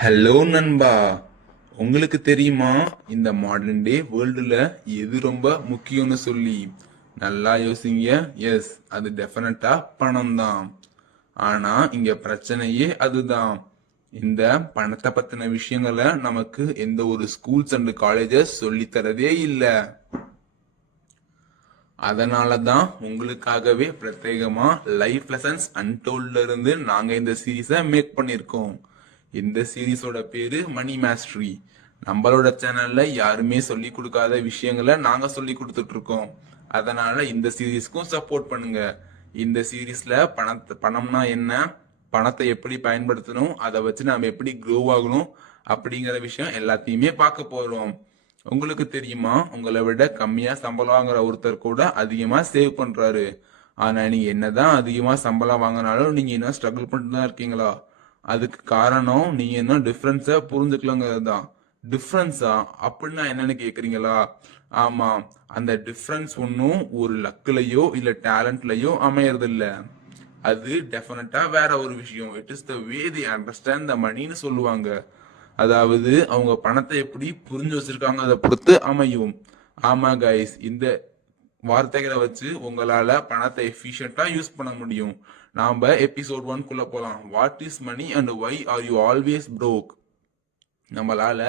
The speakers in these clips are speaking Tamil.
ஹலோ நண்பா. உங்களுக்கு தெரியுமா இந்த மாடர்ன் டே வேர்ல்டுல எது ரொம்ப முக்கியம்னு சொல்லி? நல்லா யோசிங்க. எஸ், அது டெஃபினட்டா பணம் தான். ஆனா இங்க பிரச்சனையே அதுதான். இந்த பணத்தை பத்தின விஷயங்களை நமக்கு எந்த ஒரு ஸ்கூல்ஸ் அண்ட் காலேஜஸ் சொல்லி தரதே இல்ல. அதனால தான் உங்களுக்காகவே பிரத்யேகமா லைஃப் லெசன்ஸ் அன்டோல்ட்ல இருந்து நாங்க இந்த சீரீஸை மேக் பண்ணியிருக்கோம். இந்த சீரீஸோட பேரு மணி மாஸ்டரி. நம்மளோட சேனல்ல யாருமே சொல்லி கொடுக்காத விஷயங்களை நாங்க சொல்லி கொடுத்துட்டு இருக்கோம். அதனால இந்த சீரீஸ்க்கும் சப்போர்ட் பண்ணுங்க. இந்த சீரீஸ்ல பணம்னா என்ன, பணத்தை எப்படி பயன்படுத்தணும், அதை வச்சு நாம எப்படி க்ரோ ஆகணும் அப்படிங்கிற விஷயம் எல்லாத்தையுமே பார்க்க போறோம். உங்களுக்கு தெரியுமா, உங்களை விட கம்மியா சம்பளம் வாங்குற ஒருத்தர் கூட அதிகமா சேவ் பண்றாரு. ஆனா நீங்க என்னதான் அதிகமா சம்பளம் வாங்கினாலும் நீங்க இன்னும் ஸ்ட்ரகிள் பண்ணிட்டு தான் இருக்கீங்களா? அதுக்கு காரணம் நீங்க இன்னும் டிஃபரன்ஸ புரிஞ்சுக்கலங்கிறது தான். டிஃபரன்ஸா அப்படின்னா என்னன்னு கேக்குறீங்களா? ஆமா, அந்த டிஃபரன்ஸ் ஒன்னும் ஒரு லக்லயோ இல்ல டேலண்ட்லயோ அமையறது இல்ல. அது டெஃபினட்டா வேற ஒரு விஷயம். It is the way the understand the மணின்னு சொல்லுவாங்க. அதாவது அவங்க பணத்தை எப்படி புரிஞ்சு வச்சிருக்காங்க அதை பொறுத்து அமையும். ஆமா கைஸ், இந்த வார்த்தைகளை வச்சு உங்களால பணத்தை எஃபிஷியண்டா யூஸ் பண்ண முடியும். நாம எபிசோட் 1 குள்ள போலாம். What is money and why are you always broke? நம்மளால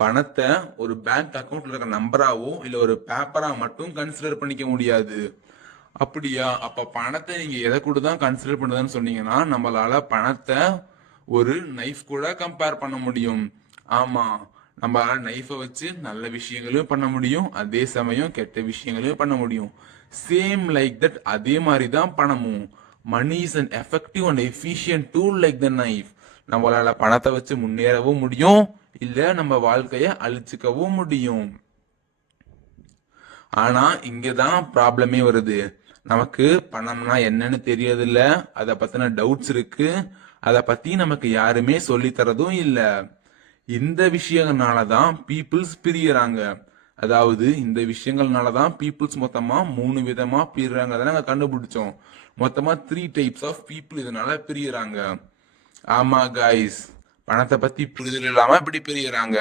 பணத்தை ஒரு பேங்க் அக்கௌண்ட்ல இருக்க நம்பராவோ இல்ல ஒரு பேப்பரா மட்டும் கன்சிடர் பண்ணிக்க முடியாது. அப்படியா? அப்ப பணத்தை நீங்க எதை கூட தான் கன்சிடர் பண்ணுதுன்னு சொன்னீங்கன்னா, நம்மளால பணத்தை ஒரு நைஃப் கூட கம்பேர் பண்ண முடியும். ஆமா, நம்மளால நைஃபை வச்சு நல்ல விஷயங்களையும் பண்ண முடியும், அதே சமயம் கெட்ட விஷயங்களையும் பண்ண முடியும். சேம் லைக் தட், அதே மாதிரி தான் பணமும். Money is an effective and efficient tool like the knife. நம்மளால பணத்தை வச்சு முன்னேறவும் முடியும், இல்ல நம்ம வாழ்க்கைய அழிச்சுக்கவும் முடியும். ஆனா இங்கதான் ப்ராப்ளமே வருது. நமக்கு பணம்னா என்னன்னு தெரியறதில்ல, அதை பத்தின டவுட்ஸ் இருக்கு, அதை பத்தி நமக்கு யாருமே சொல்லி தரதும் இல்ல. இந்த விஷயங்கள்னாலதான் பீப்புள்ஸ் பிரியறாங்க. அதாவது இந்த விஷயங்கள்னாலதான் பீப்புள்ஸ் மொத்தமா 3 விதமா பிரியறாங்க. அதை நாங்க கண்டுபிடிச்சோம். மொத்தமா 3 டைப்ஸ் ஆஃப் பீப்புள் இதனால பிரியறாங்க. ஆமா கைஸ், பணத்தை பத்தி புரிதல் இல்லாம இப்படி பிரியறாங்க.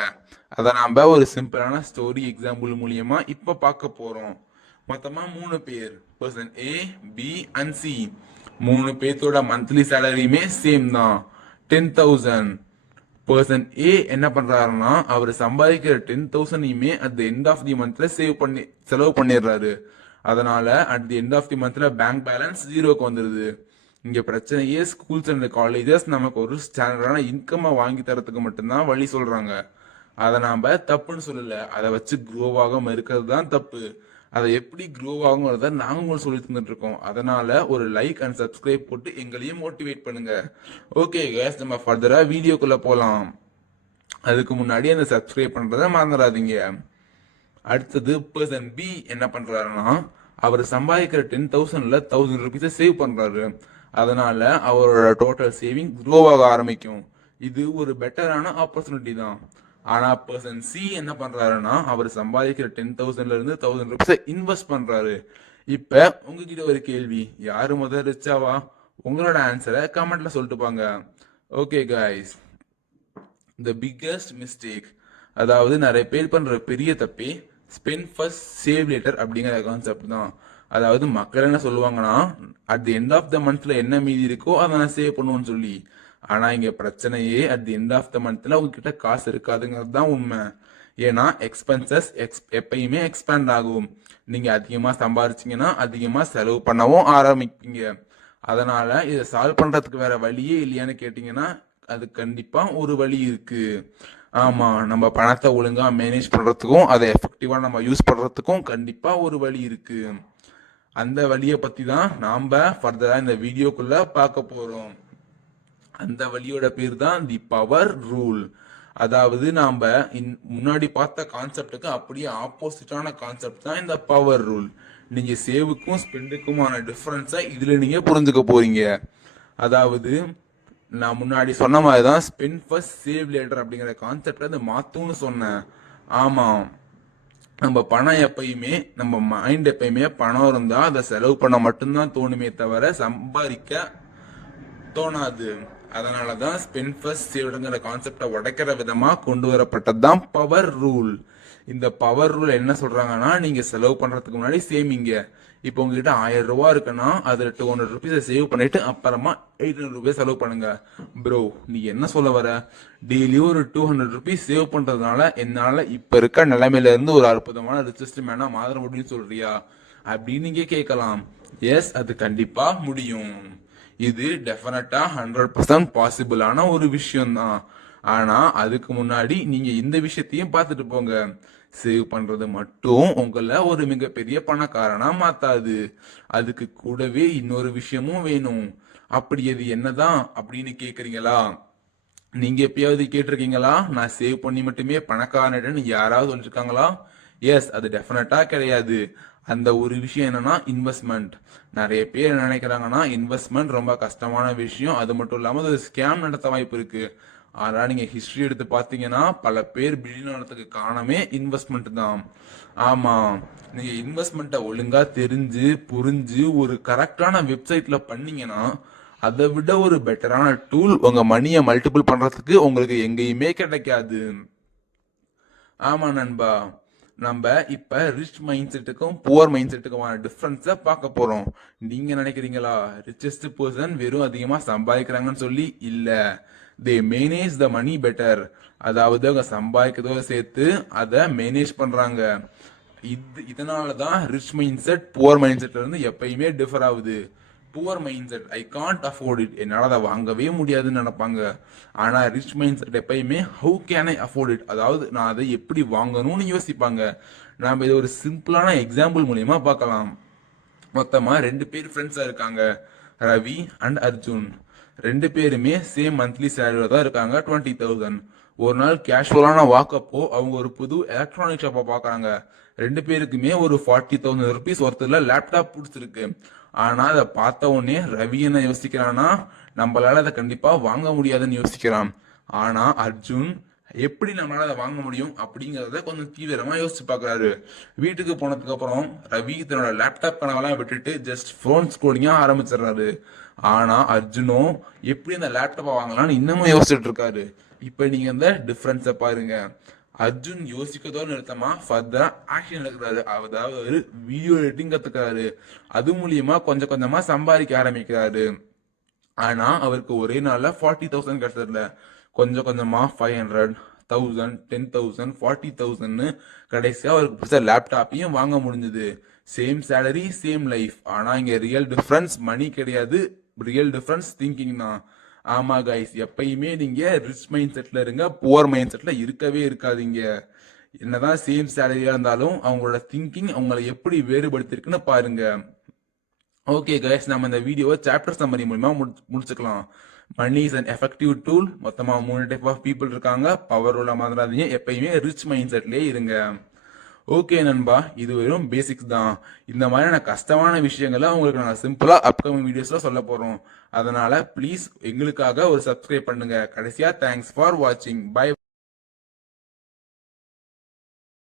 அதை நாம ஒரு சிம்பிளான ஸ்டோரி எக்ஸாம்பிள் மூலியமா இப்ப பார்க்க போறோம். மொத்தமா 3 பேர், person A, B and C. 3 பேர்த்தோட மந்த்லி சேலரியுமே சேம் தான், 10,000. பர்சன் ஏ என்ன பண்றாருன்னா, அவர் சம்பாதிக்கிற 10,000யுமே at the end of the மந்த்ல செலவு பண்ணிடுறாரு. அதனால at the end of the மந்த்ல பேங்க் பேலன்ஸ் ஜீரோக்கு வந்துருது. இங்க பிரச்சனையே ஸ்கூல்ஸ் அண்ட் காலேஜஸ் நமக்கு ஒரு ஸ்டாண்டர்டான இன்கம் வாங்கி தரத்துக்கு மட்டும்தான் வழி சொல்றாங்க. அதை நாம தப்புன்னு சொல்லல, அதை வச்சு க்ரோ ஆகாம இருக்கிறது தான் தப்பு. அதை எப்படி க்ரோ ஆகுங்கிறத நாங்க உங்களுக்கு சொல்லி தந்துட்டு இருக்கோம். அதனால ஒரு லைக் அண்ட் சப்ஸ்கிரைப் போட்டு எங்களையும் மோட்டிவேட் பண்ணுங்க. ஓகே கேஸ், நம்ம ஃபர்தரா வீடியோக்குள்ள போலாம். அதுக்கு முன்னாடி அந்த சப்ஸ்கிரைப் பண்றதை மறந்துடாதீங்க. அடுத்தது பர்சன் பி என்ன பண்றாருன்னா, அவர் சம்பாதிக்கிற 10,000ல 1,000 ருபீஸை சேவ் பண்றாரு. அதனால அவரோட டோட்டல் சேவிங் க்ரோ ஆக ஆரம்பிக்கும். இது ஒரு பெட்டரான ஆப்பர்ச்சுனிட்டி தான். ஆனா பர்சன் சி என்ன பண்றாருன்னா, அவர் சம்பாதிக்கிற 10,000ல இருந்து 1,000 ருபீஸை இன்வெஸ்ட் பண்றாரு. இப்ப உங்ககிட்ட ஒரு கேள்வி, யாரு முதல் ரிச்சாவா? உங்களோட ஆன்சரை கமெண்ட்ல சொல்லிட்டு பாங்க. Okay guys, the biggest mistake, அதாவது நிறைய பேர் பண்ற பெரிய தப்பே ஸ்பெண்ட் ஃபர்ஸ்ட் சேவ் லேட்டர் அப்படிங்கிற கான்செப்ட் தான். அதாவது மக்கள் என்ன சொல்லுவாங்கன்னா, at the end of the மந்த்ல என்ன மீதி இருக்கோ அதை நான் சேவ் பண்ணுவோன்னு சொல்லி. ஆனா இங்க பிரச்சனையே at the end of the மந்த்ல உங்ககிட்ட காசு இருக்காதுங்கிறது தான் உண்மை. ஏன்னா எக்ஸ்பென்சஸ் எப்பயுமே எக்ஸ்பேண்ட் ஆகும். நீங்க அதிகமா சம்பாரிச்சீங்கன்னா அதிகமா செலவு பண்ணவும் ஆரம்பிப்பீங்க. அதனால இதை சால்வ் பண்றதுக்கு வேற வழியே இல்லையான்னு கேட்டீங்கன்னா, அது கண்டிப்பா ஒரு வழி இருக்கு. ஆமா, நம்ம பணத்தை ஒழுங்கா மேனேஜ் பண்றதுக்கும் அதை எஃபெக்டிவா நம்ம யூஸ் பண்றதுக்கும் கண்டிப்பா ஒரு வழி இருக்கு. அந்த வழியை பத்தி தான் நாம ஃபர்தரா இந்த வீடியோக்குள்ள பார்க்க போறோம். அந்த வழியோட பேர் தான் தி பவர் ரூல். அதாவது நாம முன்னாடி பார்த்த கான்செப்டுக்கு அப்படியே ஆப்போசிட்டான கான்செப்ட் தான் இந்த பவர் ரூல். நீங்க சேவுக்கும் ஸ்பெண்டுக்குமான டிஃபரன்ஸை இதுல நீங்க புரிஞ்சுக்க போறீங்க. அதாவது நான் முன்னாடி சொன்ன மாதிரி தான் ஸ்பெண்ட் ஃபர்ஸ்ட் சேவ் லேட்டர் அப்படிங்கிற கான்செப்ட் அதை மாத்தும்னு சொன்னேன். ஆமா, நம்ம பணம் எப்பயுமே, நம்ம மைண்ட் எப்பயுமே பணம் இருந்தா அதை செலவு பண்ண மட்டும்தான் தோணுமே தவிர சம்பாதிக்க தோணாது. அதனாலதான் ஸ்பெண்ட் ஃபர்ஸ்ட் சேவ்டுங்கிற கான்செப்டை உடைக்கிற விதமா கொண்டு வரப்பட்டதுதான் பவர் ரூல். இந்த பவர் ரூல் என்ன சொல்றாங்கன்னா, நீங்க செலவு பண்றதுக்கு முன்னாடி சேமிங்க. இப்போ உங்ககிட்ட 1000 ரூபாய் இருக்குன்னா அதுல 200 ருபீஸை சேவ் பண்ணிட்டு அப்புறமா 800 ரூபாய் செலவு பண்ணுங்க. ப்ரோ, நீ என்ன சொல்ல வர? டெய்லி ஒரு 200 ருபீஸ் சேவ் பண்றதுனால என்னால இப்ப இருக்க நிலைமையில இருந்து ஒரு அற்புதமான ரிச்சஸ்ட் மேனா மாற முடியும்னு சொல்றியா அப்படின்னு நீங்க கேட்கலாம். எஸ், அது கண்டிப்பா முடியும். இது டெஃபினட்டா 100% பாசிபிளான ஒரு விஷயம் தான். ஆனா அதுக்கு முன்னாடி நீங்க இந்த விஷயத்தையும் பார்த்துட்டு போங்க. சேவ் பண்றது மட்டும் உங்களை ஒரு மிகப்பெரிய பணக்காரனா மாத்தாது. அதுக்கு கூடவே இன்னொரு விஷயமும் வேணும். அப்படி அது என்னதான் அப்படின்னு கேக்குறீங்களா? நீங்க எப்பயாவது கேட்டிருக்கீங்களா, நான் சேவ் பண்ணி மட்டுமே பணக்காரன்னு யாராவது சொல்லிருக்காங்களா? எஸ், அது டெஃபினட்டா கிடையாது. அந்த ஒரு விஷயம் என்னன்னா இன்வெஸ்ட்மெண்ட். நிறைய பேர் என்ன நினைக்கிறாங்கன்னா, இன்வெஸ்ட்மெண்ட் ரொம்ப கஷ்டமான விஷயம், அது மட்டும் இல்லாம அது ஸ்கேம் நடத்த வாய்ப்பு இருக்கு. ஆனா நீங்க ஹிஸ்டரி எடுத்து பாத்தீங்கன்னா பல பேர் பில்லியனத்துக்கு காரணமே இன்வெஸ்ட்மெண்ட் தான். ஆமா, நீங்க இன்வெஸ்ட்மெண்ட்டை ஒழுங்கா தெரிஞ்சு புரிஞ்சு ஒரு கரெக்டான வெப்சைட்ல பண்ணீங்கன்னா அதை விட ஒரு பெட்டரான டூல் உங்க மணியை மல்டிபிள் பண்றதுக்கு உங்களுக்கு எங்கேயுமே கிடைக்காது. ஆமா நண்பா, நம்ம இப்ப ரிச் மைண்ட் செட்டுக்கும் புவர் மைண்ட் செட்டுக்குமான டிஃபரன்ஸ பார்க்க போறோம். நீங்க நினைக்கிறீங்களா, ரிச்சஸ்ட் பர்சன் வெறும் அதிகமா சம்பாதிக்கிறாங்கன்னு சொல்லி? இல்ல, they manage the money better. அதாவது அவங்க சம்பாதிக்கிறதோட சேர்த்து அதை மேனேஜ் பண்றாங்க. இதனாலதான் rich mind set poor mind செட்ல இருந்து எப்பயுமே டிஃபர் ஆகுது. Poor mind set, I can't afford it, என்னால் அதை வாங்கவே முடியாதுன்னு நினைப்பாங்க. ஆனால் ரிச் மைண்ட் செட் எப்பயுமே how can I afford it, அதாவது நான் அதை எப்படி வாங்கணும்னு யோசிப்பாங்க. நாம் இதை ஒரு சிம்பிளான எக்ஸாம்பிள் மூலியமா பார்க்கலாம். மொத்தமா 2 பேர் ஃப்ரெண்ட்ஸா இருக்காங்க, ரவி அண்ட் அர்ஜுன். 2 பேருமே சேம் மந்த்லி சேலரியில தான் இருக்காங்க, 20,000. ஒரு நாள் கேஷுவலான வாக்கப்போ அவங்க ஒரு புது எலக்ட்ரானிக் ஷாப்பை பார்க்கறாங்க. 2 பேருக்குமே ஒரு 40,000 ருபீஸ் ஒருத்தர்ல லேப்டாப் பிடிச்சிருக்கு. ஆனா அதை பார்த்த உடனே ரவி என்ன யோசிக்கிறான்னா, நம்மளால அதை கண்டிப்பா வாங்க முடியாதுன்னு யோசிக்கிறான். ஆனா அர்ஜுன் எப்படி நம்மளால அதை வாங்க முடியும் அப்படிங்கறத கொஞ்சம் தீவிரமா யோசிச்சு பாக்குறாரு. வீட்டுக்கு போனதுக்கு அப்புறம் ரவி தன்னோட லேப்டாப் கனவெல்லாம் விட்டுட்டு ஜஸ்ட் போன் ஸ்க்ரோலிங்கா ஆரம்பிச்சிடுறாரு. ஆனா அர்ஜுனும் எப்படி அந்த லேப்டாப்பை வாங்கலாம்னு இன்னமும் யோசிச்சுட்டு இருக்காரு. இப்ப நீங்க இந்த டிஃபரன்ஸை பாருங்க. அர்ஜுன் யோசிக்கதோ நிறுத்தமா ஃபர்தரா ஆக்ஷன் எடுக்கிறாரு. அதாவது வீடியோ எடிட்டிங் கத்துக்கிறாரு. அது மூலியமா கொஞ்சம் கொஞ்சமா சம்பாதிக்க ஆரம்பிக்கிறாரு. ஆனா அவருக்கு ஒரே நாள்ல 40,000 கிடைச்சதுல கொஞ்சம் கொஞ்சமா 500, 1000, 10,000, 40,000 கடைசியா அவருக்கு புதுசா லேப்டாப்பையும் வாங்க முடிஞ்சது. Same salary same life. ஆனா இங்க ரியல் டிஃபரன்ஸ் மணி கிடையாது, ரியல் டிஃபரன்ஸ் திங்கிங் தான். ஆமா கைஸ், எப்பயுமே நீங்க ரிச் மைண்ட் செட்ல இருங்க, புவர் மைண்ட் செட்ல இருக்கவே இருக்காதீங்க. என்னதான் சேம் சேலரியா இருந்தாலும் அவங்களோட திங்கிங் அவங்களை எப்படி வேறுபடுத்திருக்குன்னு பாருங்க. ஓகே கைஸ், நம்ம இந்த வீடியோவை சாப்டர் சம்மரி மூலமா முடிச்சுக்கலாம். Money is an effective tool. மொத்தமா 3 டைப் ஆஃப் பீப்புள் இருக்காங்க. பவர் ரூல மாதிராதீங்க, எப்பயுமே ரிச் மைண்ட் செட்லயே இருங்க. ஓகே நண்பா, இது வெறும் பேசிக்ஸ் தான். இந்த மாதிரியான கஷ்டமான விஷயங்களை உங்களுக்கு நாங்கள் சிம்பிளா அப்கமிங் வீடியோஸ்ல சொல்ல போறோம். அதனால ப்ளீஸ் எங்களுக்காக ஒரு சப்ஸ்கிரைப் பண்ணுங்க. கடைசியா தேங்க்ஸ் ஃபார் வாட்சிங். பை.